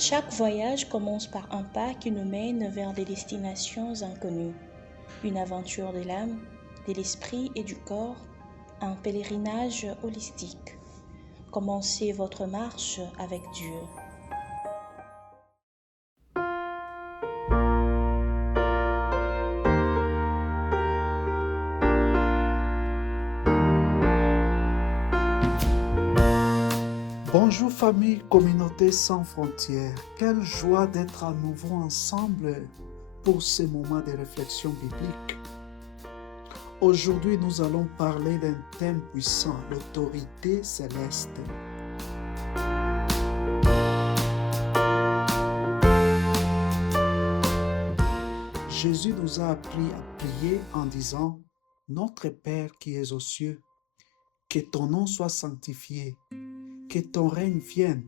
Chaque voyage commence par un pas qui nous mène vers des destinations inconnues. Une aventure de l'âme, de l'esprit et du corps, un pèlerinage holistique. Commencez votre marche avec Dieu. Bonjour famille, communauté sans frontières. Quelle joie d'être à nouveau ensemble pour ces moments de réflexion biblique. Aujourd'hui, nous allons parler d'un thème puissant, l'autorité céleste. Jésus nous a appris à prier en disant « Notre Père qui es aux cieux, que ton nom soit sanctifié, que ton règne vienne,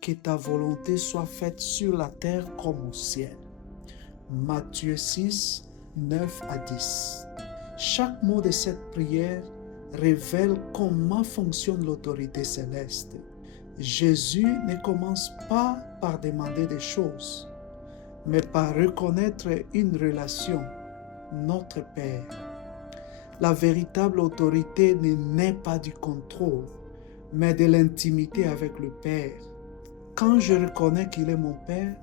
que ta volonté soit faite sur la terre comme au ciel. » Matthieu 6, 9 à 10. Chaque mot de cette prière révèle comment fonctionne l'autorité céleste. Jésus ne commence pas par demander des choses, mais par reconnaître une relation, notre Père. La véritable autorité ne naît pas du contrôle, mais de l'intimité avec le Père. Quand je reconnais qu'il est mon Père,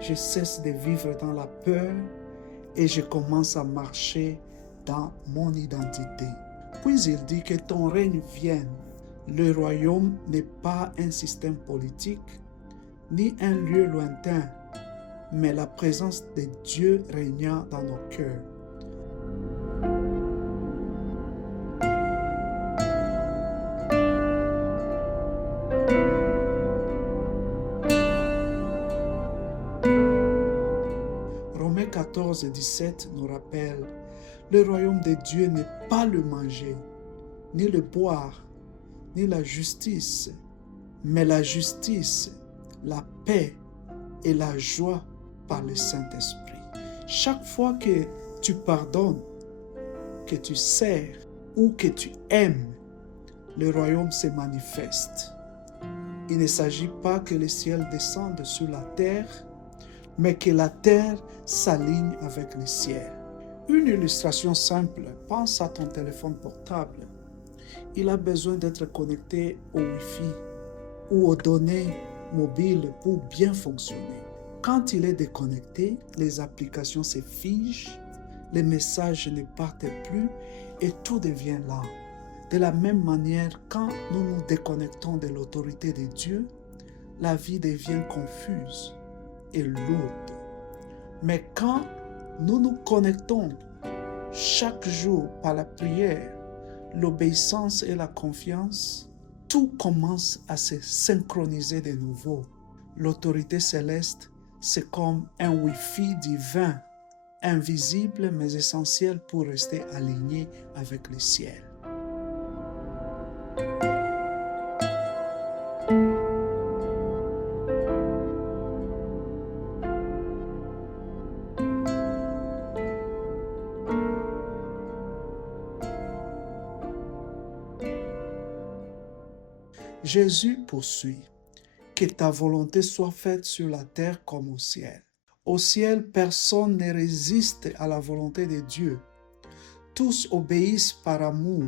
je cesse de vivre dans la peur et je commence à marcher dans mon identité. Puis il dit que ton règne vienne. Le royaume n'est pas un système politique, ni un lieu lointain, mais la présence de Dieu régnant dans nos cœurs. Romains 14 et 17 nous rappellent, le royaume de Dieu n'est pas le manger, ni le boire, ni la justice, mais la justice, la paix et la joie par le Saint-Esprit. Chaque fois que tu pardonnes, que tu sers ou que tu aimes, le royaume se manifeste. Il ne s'agit pas que le ciel descende sur la terre, mais que la terre s'aligne avec le ciel. Une illustration simple, pense à ton téléphone portable. Il a besoin d'être connecté au Wi-Fi ou aux données mobiles pour bien fonctionner. Quand il est déconnecté, les applications se figent, les messages ne partent plus et tout devient lent. De la même manière, quand nous nous déconnectons de l'autorité de Dieu, la vie devient confuse et lourde. Mais quand nous nous connectons chaque jour par la prière, l'obéissance et la confiance, tout commence à se synchroniser de nouveau. L'autorité céleste, c'est comme un Wi-Fi divin, invisible mais essentiel pour rester aligné avec le ciel. Jésus poursuit, que ta volonté soit faite sur la terre comme au ciel. Au ciel, personne ne résiste à la volonté de Dieu. Tous obéissent par amour.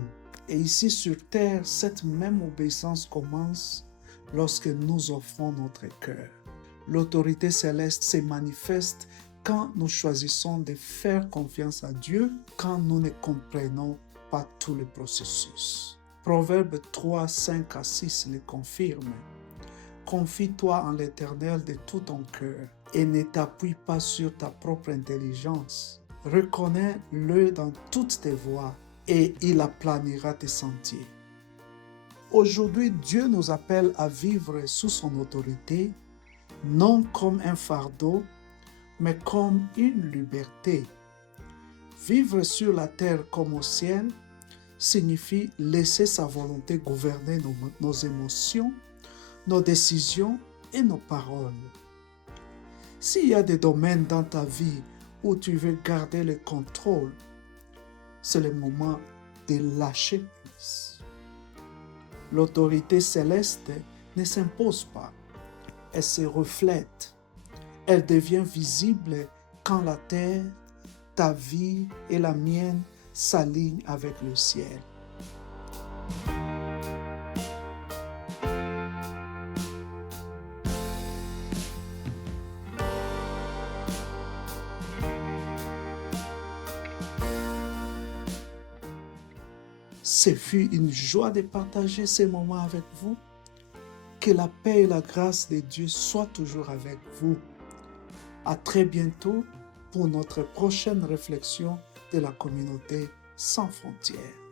Et ici sur terre, cette même obéissance commence lorsque nous offrons notre cœur. L'autorité céleste se manifeste quand nous choisissons de faire confiance à Dieu, quand nous ne comprenons pas tout le processus. Proverbe 3, 5 à 6 le confirme. Confie-toi en l'Éternel de tout ton cœur et ne t'appuie pas sur ta propre intelligence. Reconnais-le dans toutes tes voies et il aplanira tes sentiers. Aujourd'hui, Dieu nous appelle à vivre sous son autorité, non comme un fardeau, mais comme une liberté. Vivre sur la terre comme au ciel signifie laisser sa volonté gouverner nos émotions, nos décisions et nos paroles. S'il y a des domaines dans ta vie où tu veux garder le contrôle, c'est le moment de lâcher prise. L'autorité céleste ne s'impose pas, elle se reflète. Elle devient visible quand la terre, ta vie et la mienne s'alignent avec le ciel. Ce fut une joie de partager ces moments avec vous. Que la paix et la grâce de Dieu soient toujours avec vous. À très bientôt pour notre prochaine réflexion de la communauté sans frontières.